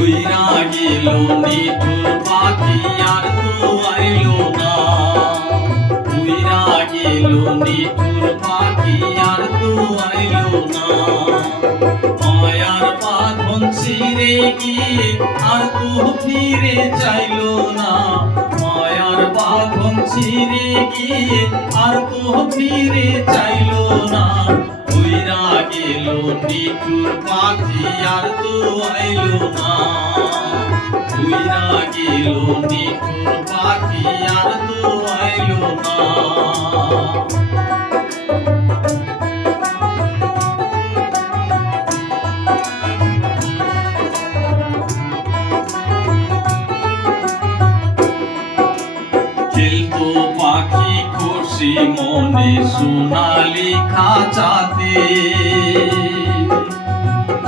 উইরা গেল নিঠুর পাখি আর তো আইলো না। উইরা গেল নিঠুর পাখি আর তো আইলো না। মায়ার বাঁধন ছিঁড়ে গিয়ে আর তো ফিরে চাইলো না। মায়ার বাঁধন ছিঁড়ে গিয়ে আর তো ফিরে চাইলো না। উইরা গেল নিঠুর পাখি আর তো আইলো না। উইরা গেল নিঠুর পাখি আর তো আইলো না। খেলতো পাখি খুশি মনে সোনালি খাঁচাতে,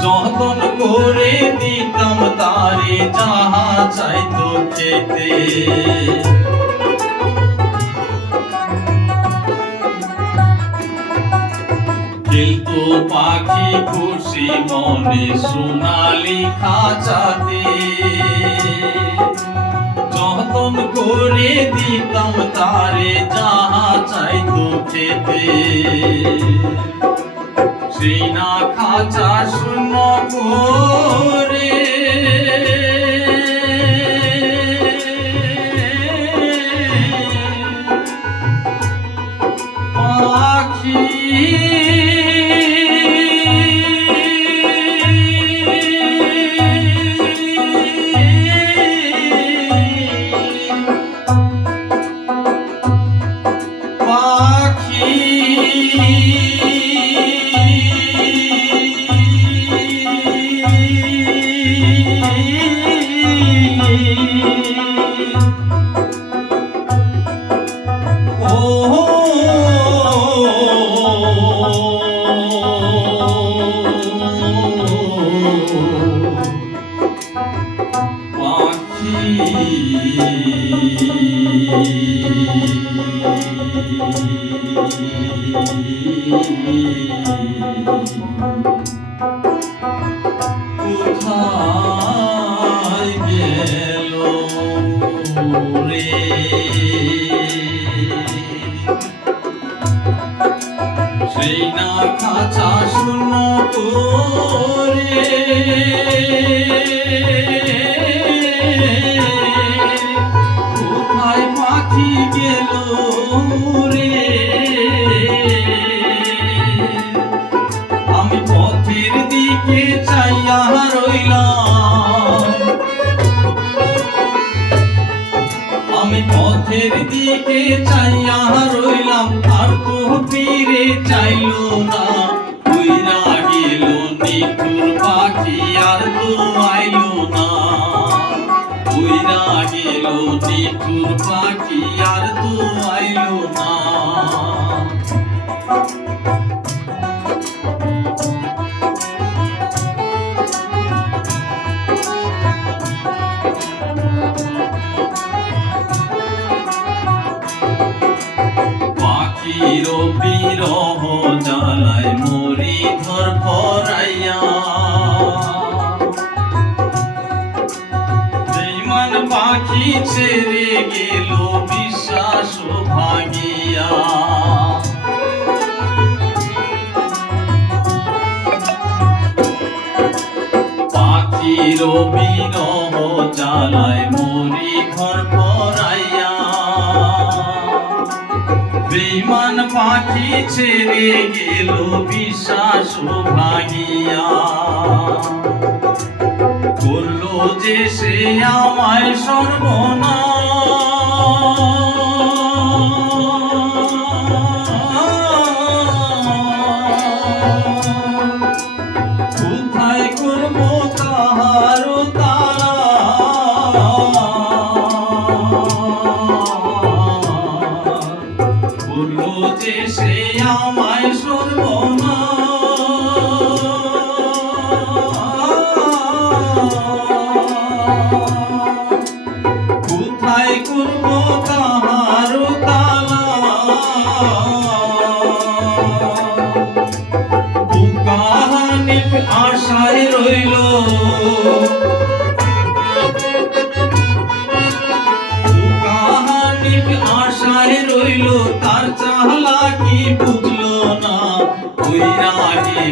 যতন করে দিতাম তারে যাহা চাইতো খেতে। খেলতো পাখি খুশি মনে সোনালি খাঁচাতে, যতন করে দিতাম তারে যাহা চাইতো খেতে। সেই না খাঁচা শূন্য করে পাখি কোথায় গেল রে? সেই না খাঁচা শূন্য করে কোথায় পাখি গেল রে? আমি পথের দিকে চাইয়া রইলাম, আমি পথের দিকে চাইয়া রইলাম আর তো ফিরে চাইলো না। উইরা গেল নিঠুর পাখি আর তো আইলো না। উইরা গেল নিঠুর পাখি আর তো আইলো না। পাখির বিরহ জ্বালায় মরি ধর ভরাইয়া, বেঈমান পাখি ছেড়ে গেল বিশ্বাস ভাঙিয়া। পাখির বিরহ জ্বালায় মরি ঘর ভরাইয়া, বেঈমান পাখি ছেড়ে গেল বিশ্বাস ভাঙিয়া। করলো যে সে আমায় সর্বনাশ। কোথায় করবো তাহার তারা? করলো যে সে আমায় সর্বনাশ। কোথায় করবো তাহার তালা? আশায় রইল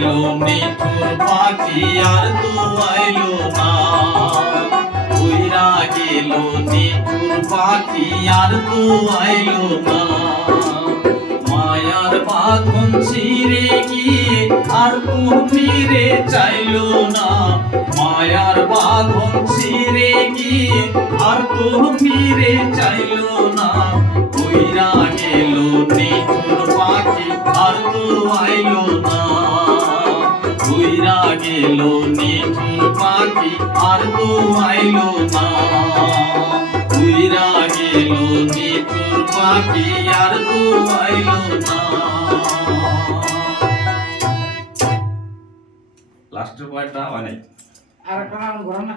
আইলো নিঠুর পাখি আর তো আইলো না উইরা গেল নিঠুর পাখি আর তো আইলো না মায়ার বাঁধন ছিঁড়ে গিয়ে আর তো ফিরে চাইলো না মায়ার বাঁধন ছিঁড়ে গিয়ে আর তো ফিরে চাইলো না উইরা গেল নিঠুর পাখি আর তো আইলো না উইরা গেল নিঠুর পাখি আর তো আইলো না উইরা গেল নিঠুর পাখি আর তো আইলো না লাস্টের পয়েন্টটা অনেক আর একটা নাম ঘোরানো